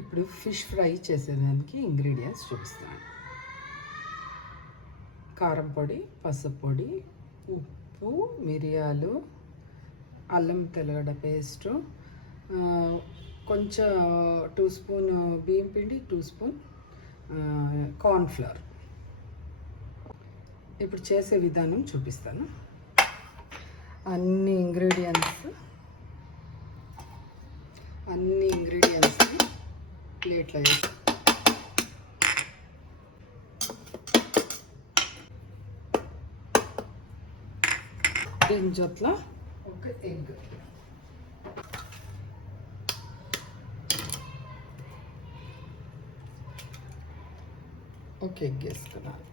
ఇప్పుడు fish fry చేసేదానికి ingredients చూపిస్తాను. కారం పొడి, పసుపు పొడి, ఉప్పు, మిరియాలు, అల్లం తెల్లగడ్డ పేస్టు, కొంచెం 2 స్పూన్ బియ్యం పిండి, 2 స్పూన్ కార్న్ఫ్లవర్. ఇప్పుడు చేసే విధానం చూపిస్తాను. అన్ని ఇంగ్రీడియంట్స్ని ప్లేట్లో వేసి దీని జొట్ల ఒక ఎగ్, వేసుకున్నాను.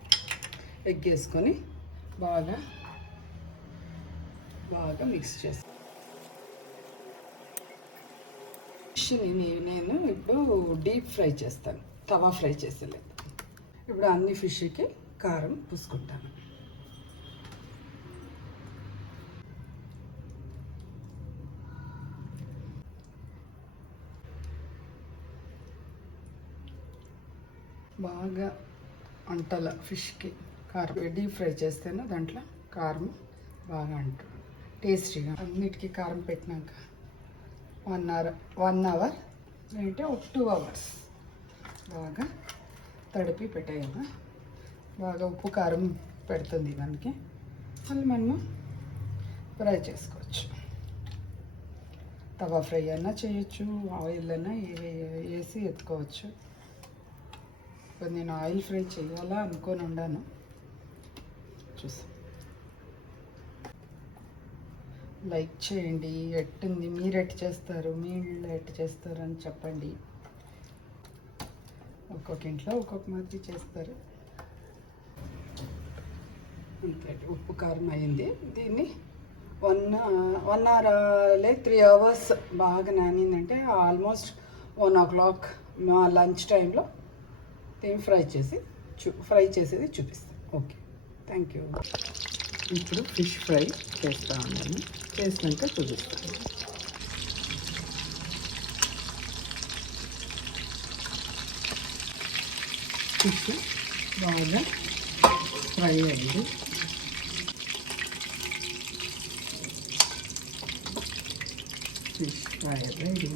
ఎగ్ వేసుకొని బాగా మిక్స్ చేస్తాను. ఫిష్ని నేను ఇప్పుడు డీప్ ఫ్రై చేస్తాను, తవా ఫ్రై చేసలేదు. ఇప్పుడు అన్ని ఫిష్కి కారం పూసుకుంటాను. బాగా అంటల ఫిష్కి కారం డీప్ ఫ్రై చేస్తేనే దాంట్లో కారం బాగా అంటుంది, టేస్టీగా. అన్నిటికీ కారం పెట్టినాక 1 అవర్ అంటే 2 అవర్స్ బాగా తడిపి పెట్టేయాలి. బాగా ఉప్పు కారం పెడుతుంది దానికి. మళ్ళీ మనము ఫ్రై చేసుకోవచ్చు. తవా ఫ్రై అయినా చేయొచ్చు, ఆయిల్ అయినా వేసి ఎత్తుకోవచ్చు. ఇప్పుడు నేను ఆయిల్ ఫ్రై చేయాలా అనుకొని ఉండాను. చూసి లైక్ చేయండి. ఎట్టుంది, మీరు ఎట్టు చేస్తారు, మీ ఇళ్ళు ఎట్టు చేస్తారు అని చెప్పండి. ఒక్కొక్క ఇంట్లో ఒక్కొక్క మాదిరి చేస్తారు. అంతే, ఉప్పు కారం అయింది. దీన్ని 1 అవర్ 3 అవర్స్ బాగా నానిందంటే ఆల్మోస్ట్ 1 o'clock మా లంచ్ టైంలో దీన్ని ఫ్రై చేసేది చూపిస్తాను. Okay, thank you. ఇప్పుడు ఫిష్ ఫ్రై చేస్తూ ఉన్నాను. చేసినాక చూపిస్తాను. ఫిష్ బాగా ఫ్రై అయింది. Fish fry ready.